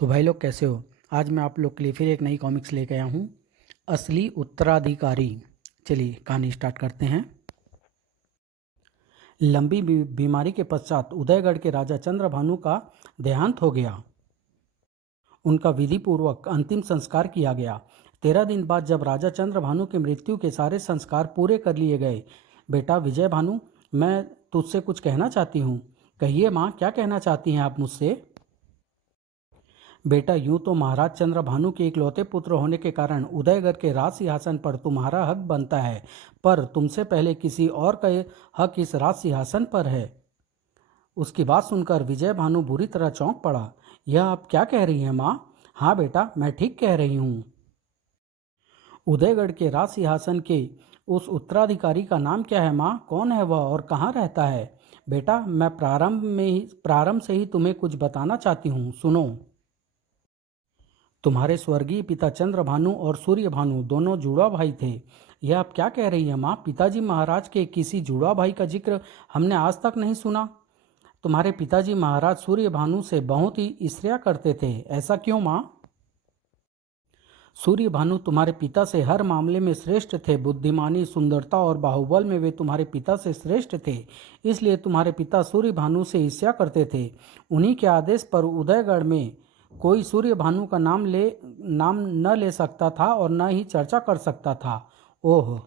तो भाई लोग कैसे हो। आज मैं आप लोग के लिए फिर एक नई कॉमिक्स लेके आया हूँ, असली उत्तराधिकारी। चलिए कहानी स्टार्ट करते हैं। लंबी बीमारी के पश्चात उदयगढ़ के राजा चंद्रभानु का देहांत हो गया। उनका विधि पूर्वक अंतिम संस्कार किया गया। 13 दिन बाद जब राजा चंद्रभानु की मृत्यु के सारे संस्कार पूरे कर लिए गए, बेटा विजय भानु, मैं तुझसे कुछ कहना चाहती हूँ। कहिए माँ, क्या कहना चाहती हैं आप मुझसे? बेटा, यूं तो महाराज चंद्रभानु के इकलौते पुत्र होने के कारण उदयगढ़ के राज सिंहासन पर तुम्हारा हक बनता है, पर तुमसे पहले किसी और का हक इस राज सिंहासन पर है। उसकी बात सुनकर विजय भानु बुरी तरह चौंक पड़ा। यह आप क्या कह रही हैं माँ? हाँ बेटा, मैं ठीक कह रही हूँ। उदयगढ़ के राज सिंहासन के उस उत्तराधिकारी का नाम क्या है माँ? कौन है वह और कहाँ रहता है? बेटा, मैं प्रारंभ से ही तुम्हें कुछ बताना चाहती हूँ, सुनो। तुम्हारे स्वर्गीय पिता चंद्रभानु और सूर्यभानु दोनों जुड़वा भाई थे। यह आप क्या कह रही हैं माँ? पिताजी महाराज के किसी जुड़वा भाई का जिक्र हमने आज तक नहीं सुना। तुम्हारे पिताजी महाराज सूर्यभानु से बहुत ही ईर्ष्या करते थे, ऐसा क्यों माँ? सूर्यभानु तुम्हारे पिता से हर मामले में श्रेष्ठ थे। बुद्धिमानी, सुंदरता और बाहुबल में वे तुम्हारे पिता से श्रेष्ठ थे, इसलिए तुम्हारे पिता सूर्यभानु से ईर्ष्या करते थे। उन्हीं के आदेश पर उदयगढ़ में कोई सूर्यभानु का नाम न ले सकता था और न ही चर्चा कर सकता था। ओह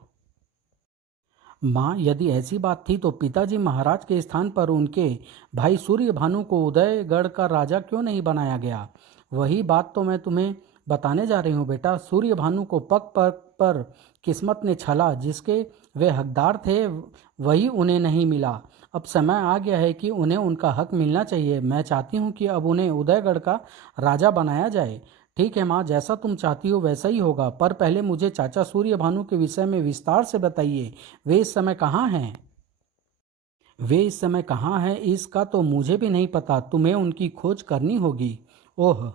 माँ, यदि ऐसी बात थी तो पिताजी महाराज के स्थान पर उनके भाई सूर्यभानु को उदयगढ़ का राजा क्यों नहीं बनाया गया? वही बात तो मैं तुम्हें बताने जा रही हूँ बेटा। सूर्यभानु को पग पग पर किस्मत ने छला, जिसके वे हकदार थे वही उन्हें नहीं मिला। अब समय आ गया है कि उन्हें उनका हक मिलना चाहिए। मैं चाहती हूँ कि अब उन्हें उदयगढ़ का राजा बनाया जाए। ठीक है माँ, जैसा तुम चाहती हो वैसा ही होगा, पर पहले मुझे चाचा सूर्यभानु के विषय में विस्तार से बताइए। वे इस समय कहाँ हैं? वे इस समय कहाँ हैं इसका तो मुझे भी नहीं पता, तुम्हें उनकी खोज करनी होगी। ओह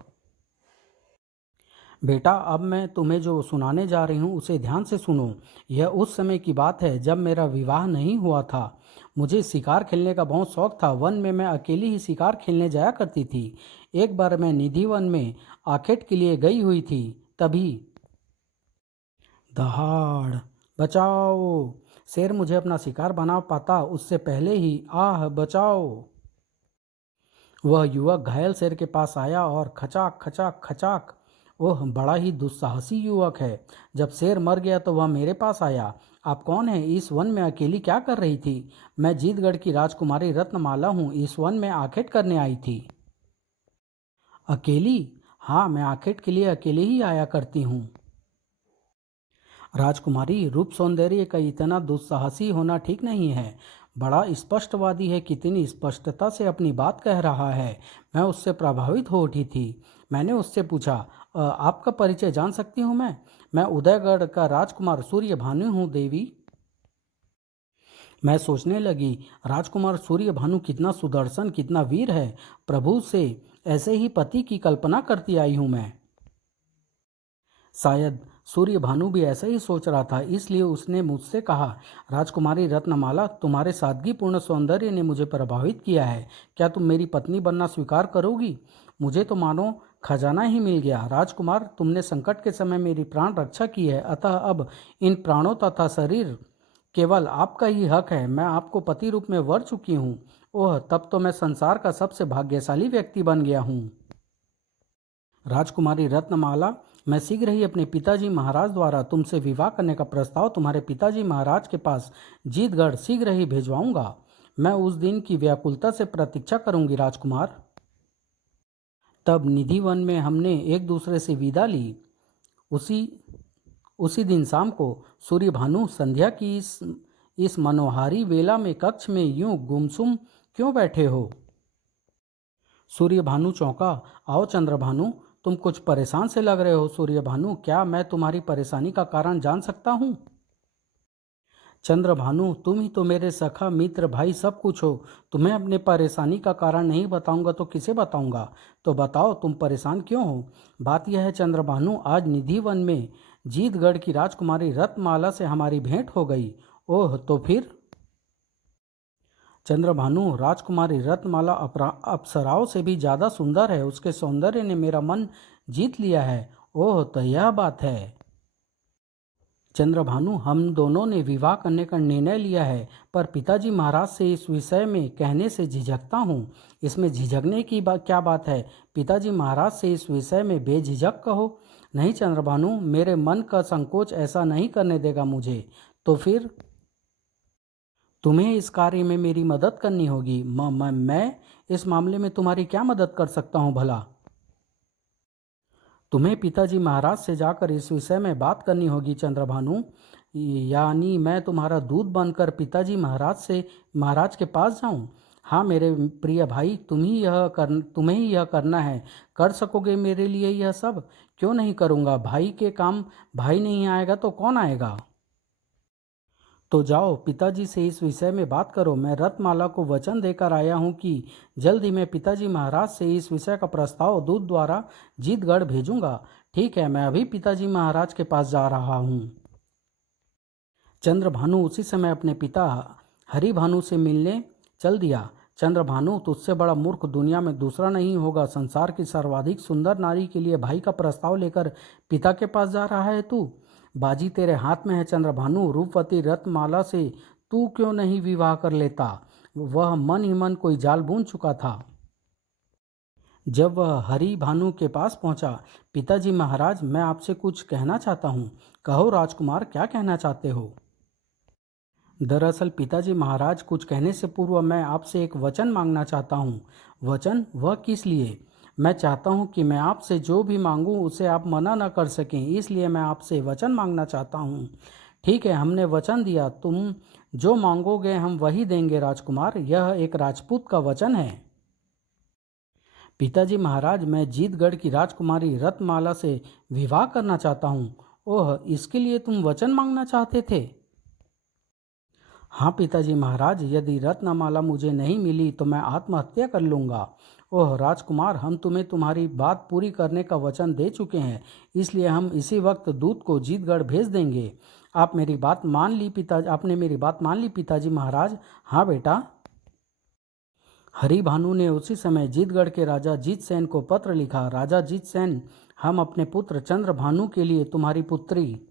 बेटा, अब मैं तुम्हें जो सुनाने जा रही हूँ उसे ध्यान से सुनो। यह उस समय की बात है जब मेरा विवाह नहीं हुआ था। मुझे शिकार खेलने का बहुत शौक था। वन में मैं अकेली ही शिकार खेलने जाया करती थी। एक बार मैं निधि वन में आखेट के लिए गई हुई थी, तभी दहाड़, बचाओ! शेर मुझे अपना शिकार बना पाता उससे पहले ही आह बचाओ! वह युवक घायल शेर के पास आया और खचाक खचाक खचाक। ओह, बड़ा ही दुस्साहसी युवक है। जब शेर मर गया तो वह मेरे पास आया। आप कौन हैं? इस वन में अकेली क्या कर रही थी? मैं जीतगढ़ की राजकुमारी रत्नमाला हूँ, इस वन में आखेट करने आई थी। अकेली? हाँ, मैं आखेट के लिए अकेले ही आया करती हूँ। राजकुमारी, रूप सौंदर्य का इतना दुस्साहसी होना ठीक नहीं है। बड़ा स्पष्टवादी है, कितनी स्पष्टता से अपनी बात कह रहा है। मैं उससे प्रभावित हो उठी थी। मैंने उससे पूछा, आपका परिचय जान सकती हूँ मैं उदयगढ़ का राजकुमार सूर्यभानु हूँ देवी। मैं सोचने लगी, राजकुमार सूर्यभानु कितना सुदर्शन, कितना वीर है। प्रभु से ऐसे ही पति की कल्पना करती आई हूँ मैं। शायद सूर्यभानु भी ऐसा ही सोच रहा था, इसलिए उसने मुझसे कहा, राजकुमारी रत्नमाला, तुम्हारे सादगीपूर्ण सौंदर्य ने मुझे प्रभावित किया है। क्या तुम मेरी पत्नी बनना स्वीकार करोगी? मुझे तो मानो खजाना ही मिल गया। राजकुमार, तुमने संकट के समय मेरी प्राण रक्षा की है, अतः अब इन प्राणों तथा शरीर केवल आपका ही हक है। मैं आपको पति रूप में वर चुकी हूँ। ओह, तब तो मैं संसार का सबसे भाग्यशाली व्यक्ति बन गया हूँ। राजकुमारी रत्नमाला, मैं शीघ्र ही अपने पिताजी महाराज द्वारा तुमसे विवाह करने का प्रस्ताव तुम्हारे पिताजी महाराज के पास जीतगढ़ शीघ्र ही भेजवाऊंगा। मैं उस दिन की व्याकुलता से प्रतीक्षा करूंगी राजकुमार। तब निधि वन में हमने एक दूसरे से विदा ली। उसी उसी दिन शाम को सूर्यभानु, संध्या की इस मनोहारी वेला में कक्ष में यूं गुमसुम क्यों बैठे हो? सूर्यभानु चौंका। आओ चंद्रभानु, तुम कुछ परेशान से लग रहे हो। सूर्यभानु, क्या मैं तुम्हारी परेशानी का कारण जान सकता हूँ? चंद्रभानु, तुम ही तो मेरे सखा, मित्र, भाई सब कुछ हो। तुम्हें अपने परेशानी का कारण नहीं बताऊंगा तो किसे बताऊंगा? तो बताओ, तुम परेशान क्यों हो? बात यह है चंद्रभानु, आज निधि वन में जीतगढ़ की राजकुमारी रत्नमाला से हमारी भेंट हो गई। ओह, तो फिर? चंद्रभानु, राजकुमारी रत्नमाला अप्सराओं से भी ज़्यादा सुंदर है। उसके सौंदर्य ने मेरा मन जीत लिया है। ओह, तो यह बात है। चंद्रभानु, हम दोनों ने विवाह करने का निर्णय लिया है, पर पिताजी महाराज से इस विषय में कहने से झिझकता हूँ। इसमें झिझकने की क्या बात है? पिताजी महाराज से इस विषय में बेझिझक कहो। नहीं चंद्रभानु, मेरे मन का संकोच ऐसा नहीं करने देगा मुझे। तो फिर तुम्हें इस कार्य में मेरी मदद करनी होगी। मैं इस मामले में तुम्हारी क्या मदद कर सकता हूँ भला? तुम्हें पिताजी महाराज से जाकर इस विषय में बात करनी होगी चंद्रभानु। यानी मैं तुम्हारा दूत बनकर पिताजी महाराज के पास जाऊं? हाँ मेरे प्रिय भाई, तुम्हें ही यह करना है। कर सकोगे मेरे लिए यह सब? क्यों नहीं करूँगा। भाई के काम भाई नहीं आएगा तो कौन आएगा। तो जाओ पिताजी से इस विषय में बात करो। मैं रत्नमाला को वचन देकर आया हूँ कि जल्द ही मैं पिताजी महाराज से इस विषय का प्रस्ताव दूत द्वारा जीतगढ़ भेजूंगा। ठीक है, मैं अभी पिताजी महाराज के पास जा रहा हूँ। चंद्रभानु उसी समय अपने पिता हरिभानु से मिलने चल दिया। चंद्रभानु, तुझसे बड़ा मूर्ख दुनिया में दूसरा नहीं होगा। संसार की सर्वाधिक सुंदर नारी के लिए भाई का प्रस्ताव लेकर पिता के पास जा रहा है तू। बाजी तेरे हाथ में है चंद्रभानु। रूपवती रत्नमाला से तू क्यों नहीं विवाह कर लेता? वह मन ही मन कोई जाल बूझ चुका था। जब वह हरि भानु के पास पहुंचा, पिताजी महाराज, मैं आपसे कुछ कहना चाहता हूँ। कहो राजकुमार, क्या कहना चाहते हो? दरअसल पिताजी महाराज, कुछ कहने से पूर्व मैं आपसे एक वचन मांगना चाहता हूँ। वचन? वह किस लिए? मैं चाहता हूँ कि मैं आपसे जो भी मांगूँ उसे आप मना न कर सकें, इसलिए मैं आपसे वचन मांगना चाहता हूँ। ठीक है, हमने वचन दिया। तुम जो मांगोगे हम वही देंगे राजकुमार। यह एक राजपूत का वचन है। पिताजी महाराज, मैं जीतगढ़ की राजकुमारी रत्नमाला से विवाह करना चाहता हूँ। ओह, इसके लिए तुम वचन मांगना चाहते थे? हाँ पिताजी महाराज, यदि रत्नमाला मुझे नहीं मिली तो मैं आत्महत्या कर लूँगा। ओह राजकुमार, हम तुम्हें तुम्हारी बात पूरी करने का वचन दे चुके हैं, इसलिए हम इसी वक्त दूत को जीतगढ़ भेज देंगे। आपने मेरी बात मान ली पिताजी महाराज? हाँ बेटा। हरिभानु ने उसी समय जीतगढ़ के राजा जीतसेन को पत्र लिखा। राजा जीतसेन, हम अपने पुत्र चंद्रभानु के लिए तुम्हारी पुत्री।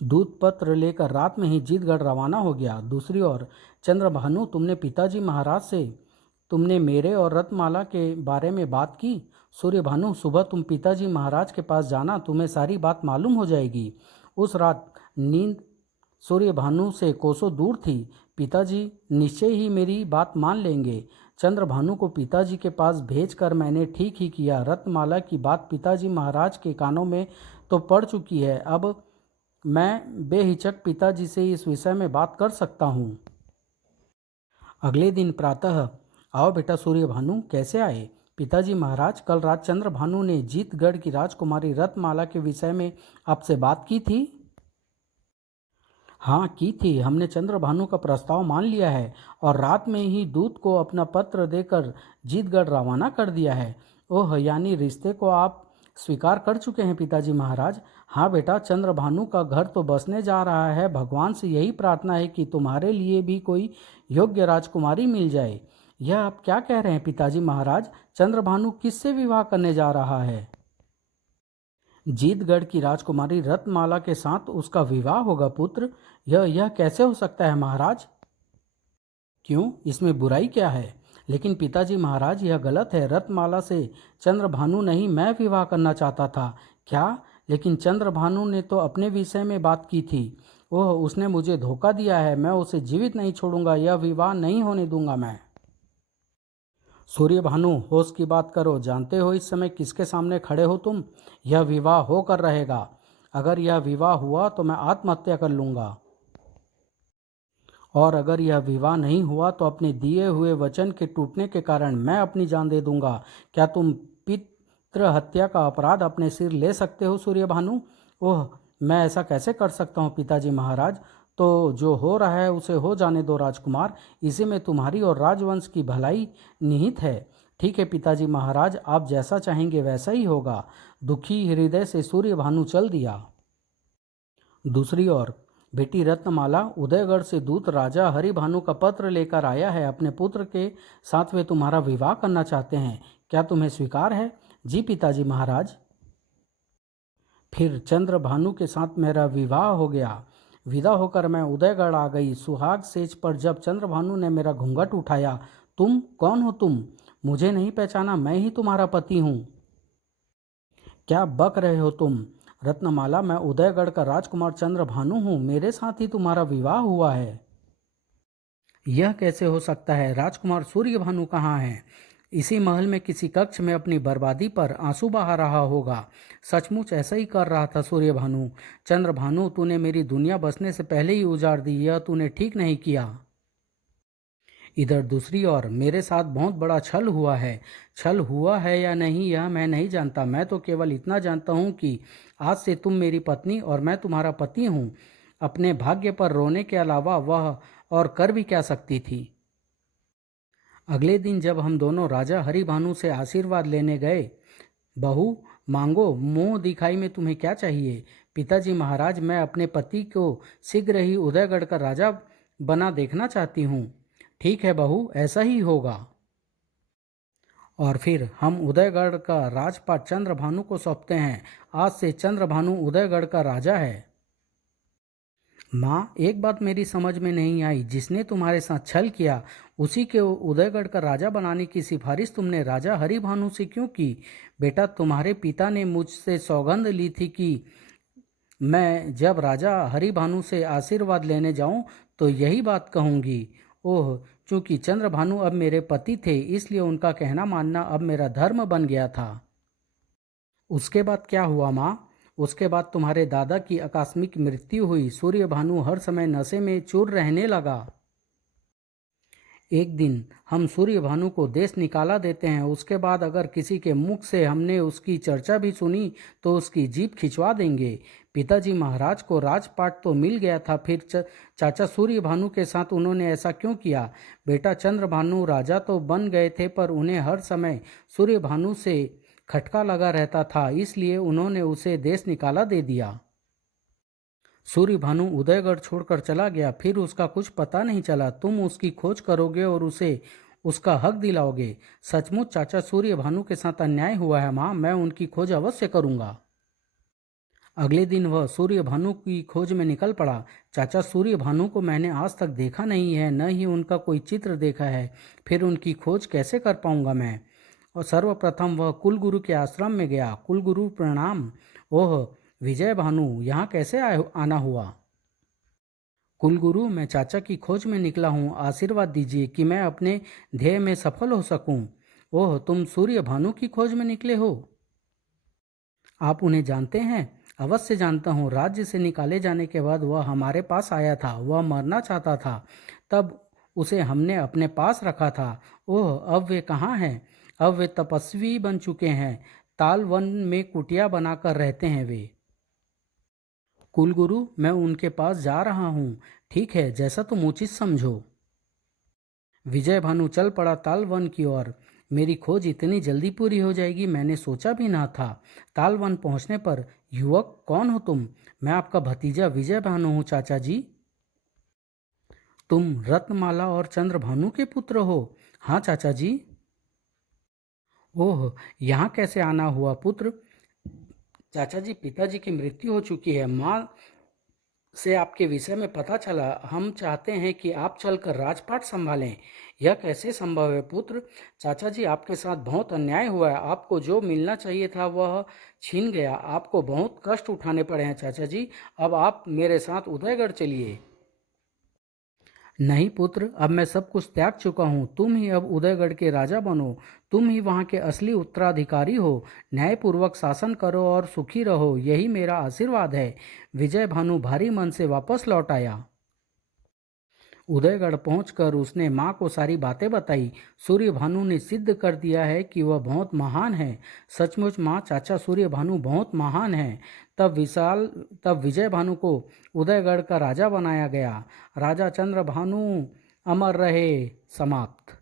दूत पत्र लेकर रात में ही जीतगढ़ रवाना हो गया। दूसरी ओर चंद्रभानु, तुमने पिताजी महाराज से तुमने मेरे और रत्नमाला के बारे में बात की? सूर्यभानु, सुबह तुम पिताजी महाराज के पास जाना, तुम्हें सारी बात मालूम हो जाएगी। उस रात नींद सूर्यभानु से कोसों दूर थी। पिताजी निश्चय ही मेरी बात मान लेंगे। चंद्रभानु को पिताजी के पास भेजकर मैंने ठीक ही किया। रत्नमाला की बात पिताजी महाराज के कानों में तो पड़ चुकी है। अब मैं बेहिचक पिताजी से इस विषय में बात कर सकता हूँ। अगले दिन प्रातः, आओ बेटा सूर्यभानु, कैसे आए? पिताजी महाराज, कल रात चंद्रभानु ने जीतगढ़ की राजकुमारी रत्नमाला के विषय में आपसे बात की थी? हाँ की थी। हमने चंद्रभानु का प्रस्ताव मान लिया है और रात में ही दूत को अपना पत्र देकर जीतगढ़ रवाना कर दिया है। ओह, यानी रिश्ते को आप स्वीकार कर चुके हैं पिताजी महाराज? हाँ बेटा, चंद्रभानु का घर तो बसने जा रहा है। भगवान से यही प्रार्थना है कि तुम्हारे लिए भी कोई योग्य राजकुमारी मिल जाए। यह आप क्या कह रहे हैं पिताजी महाराज? चंद्रभानु किससे विवाह करने जा रहा है? जीतगढ़ की राजकुमारी रत्नमाला के साथ उसका विवाह होगा पुत्र। यह कैसे हो सकता है महाराज? क्यों, इसमें बुराई क्या है? लेकिन पिताजी महाराज, यह गलत है। रत्नमाला से चंद्रभानु नहीं, मैं विवाह करना चाहता था। क्या? लेकिन चंद्रभानु ने तो अपने विषय में बात की थी। ओह, उसने मुझे धोखा दिया है। मैं उसे जीवित नहीं छोड़ूंगा। यह विवाह नहीं होने दूंगा मैं। सूर्यभानु, होश की बात करो। जानते हो इस समय किसके सामने खड़े हो तुम? यह विवाह होकर रहेगा। अगर यह विवाह हुआ तो मैं आत्महत्या कर लूँगा, और अगर यह विवाह नहीं हुआ तो अपने दिए हुए वचन के टूटने के कारण मैं अपनी जान दे दूंगा। क्या तुम पितृ हत्या का अपराध अपने सिर ले सकते हो सूर्यभानु? ओह, मैं ऐसा कैसे कर सकता हूँ पिताजी महाराज? तो जो हो रहा है उसे हो जाने दो राजकुमार। इसी में तुम्हारी और राजवंश की भलाई निहित है। ठीक है पिताजी महाराज, आप जैसा चाहेंगे वैसा ही होगा। दुखी हृदय से सूर्यभानु चल दिया। दूसरी ओर बेटी रत्नमाला, उदयगढ़ से दूत राजा हरिभानु का पत्र लेकर आया है। अपने पुत्र के साथ वे तुम्हारा विवाह करना चाहते हैं। क्या तुम्हें स्वीकार है? जी पिताजी महाराज। फिर चंद्रभानु के साथ मेरा विवाह हो गया। विदा होकर मैं उदयगढ़ आ गई। सुहाग सेज पर जब चंद्रभानु ने मेरा घूंघट उठाया, तुम कौन हो? तुम मुझे नहीं पहचाना? मैं ही तुम्हारा पति हूँ। क्या बक रहे हो तुम? रत्नमाला, मैं उदयगढ़ का राजकुमार चंद्रभानु हूँ। मेरे साथ ही तुम्हारा विवाह हुआ है। यह कैसे हो सकता है? राजकुमार सूर्यभानु कहाँ है? इसी महल में किसी कक्ष में अपनी बर्बादी पर आंसू बहा रहा होगा। सचमुच ऐसा ही कर रहा था सूर्यभानु। चंद्रभानु, तूने मेरी दुनिया बसने से पहले ही उजाड़ दी। यह तूने ठीक नहीं किया। इधर दूसरी ओर मेरे साथ बहुत बड़ा छल हुआ है। छल हुआ है या नहीं यह मैं नहीं जानता। मैं तो केवल इतना जानता हूँ कि आज से तुम मेरी पत्नी और मैं तुम्हारा पति हूँ। अपने भाग्य पर रोने के अलावा वह और कर भी क्या सकती थी। अगले दिन जब हम दोनों राजा हरिभानु से आशीर्वाद लेने गए, बहू मांगो, मुंह दिखाई में तुम्हें क्या चाहिए? पिताजी महाराज, मैं अपने पति को शीघ्र ही उदयगढ़ का राजा बना देखना चाहती हूँ। ठीक है बहू, ऐसा ही होगा। और फिर हम उदयगढ़ का राजपाट चंद्रभानु को सौंपते हैं। आज से चंद्रभानु उदयगढ़ का राजा है। माँ, एक बात मेरी समझ में नहीं आई। जिसने तुम्हारे साथ छल किया उसी के उदयगढ़ का राजा बनाने की सिफारिश तुमने राजा हरिभानु से क्यों की? बेटा, तुम्हारे पिता ने मुझसे सौगंध ली थी कि मैं जब राजा हरिभानु से आशीर्वाद लेने जाऊं तो यही बात कहूंगी। ओह, चूंकि चंद्रभानु अब मेरे पति थे इसलिए उनका कहना मानना अब मेरा धर्म बन गया था। उसके बाद क्या हुआ माँ? उसके बाद तुम्हारे दादा की आकस्मिक मृत्यु हुई। सूर्यभानु हर समय नशे में चूर रहने लगा। एक दिन हम सूर्यभानु को देश निकाला देते हैं। उसके बाद अगर किसी के मुख से हमने उसकी चर्चा भी सुनी तो उसकी जीभ खिंचवा देंगे। पिताजी महाराज को राजपाट तो मिल गया था, फिर चाचा सूर्यभानु के साथ उन्होंने ऐसा क्यों किया? बेटा, चंद्रभानु राजा तो बन गए थे पर उन्हें हर समय सूर्यभानु से खटका लगा रहता था, इसलिए उन्होंने उसे देश निकाला दे दिया। सूर्यभानु उदयगढ़ छोड़कर चला गया, फिर उसका कुछ पता नहीं चला। तुम उसकी खोज करोगे और उसे उसका हक दिलाओगे। सचमुच चाचा सूर्यभानु के साथ अन्याय हुआ है माँ। मैं उनकी खोज अवश्य करूँगा। अगले दिन वह सूर्यभानु की खोज में निकल पड़ा। चाचा सूर्यभानु को मैंने आज तक देखा नहीं है, न ही उनका कोई चित्र देखा है। फिर उनकी खोज कैसे कर पाऊंगा मैं? और सर्वप्रथम वह कुलगुरु के आश्रम में गया। कुलगुरु प्रणाम। ओह विजय भानु, यहाँ कैसे आना हुआ? कुलगुरु, मैं चाचा की खोज में निकला हूँ। आशीर्वाद दीजिए कि मैं अपने ध्येय में सफल हो सकूँ। ओह, तुम सूर्यभानु की खोज में निकले हो? आप उन्हें जानते हैं? अवश्य जानता हूँ। राज्य से निकाले जाने के बाद वह हमारे पास आया था। वह मरना चाहता था, तब उसे हमने अपने पास रखा था। ओह, अब वे कहाँ हैं? अब वे तपस्वी बन चुके हैं। ताल वन में कुटिया बनाकर रहते हैं वे। कुलगुरु, मैं उनके पास जा रहा हूँ। ठीक है, जैसा तुम उचित समझो। विजय भानु चल पड़ा तालवन की ओर। मेरी खोज इतनी जल्दी पूरी हो जाएगी मैंने सोचा भी ना था। तालवन पहुँचने पर, युवक कौन हो तुम? मैं आपका भतीजा विजय भानु हूँ चाचा जी। तुम रत्नमाला और चंद्रभानु के पुत्र हो? हाँ चाचा जी। ओह, यहाँ कैसे आना हुआ पुत्र? चाचा जी, पिताजी की मृत्यु हो चुकी है। माँ से आपके विषय में पता चला। हम चाहते हैं कि आप चलकर राजपाट संभालें। यह कैसे संभव है पुत्र? चाचा जी, आपके साथ बहुत अन्याय हुआ है। आपको जो मिलना चाहिए था वह छीन गया। आपको बहुत कष्ट उठाने पड़े हैं चाचा जी। अब आप मेरे साथ उदयगढ़ चलिए। नहीं पुत्र, अब मैं सब कुछ त्याग चुका हूँ। तुम ही अब उदयगढ़ के राजा बनो। तुम ही वहाँ के असली उत्तराधिकारी हो। न्यायपूर्वक शासन करो और सुखी रहो, यही मेरा आशीर्वाद है। विजय भानु भारी मन से वापस लौट आया। उदयगढ़ पहुंचकर उसने माँ को सारी बातें बताई। सूर्यभानु ने सिद्ध कर दिया है कि वह बहुत महान है। सचमुच माँ, चाचा सूर्यभानु बहुत महान है। तब विजय भानु को उदयगढ़ का राजा बनाया गया। राजा चंद्रभानु अमर रहे। समाप्त।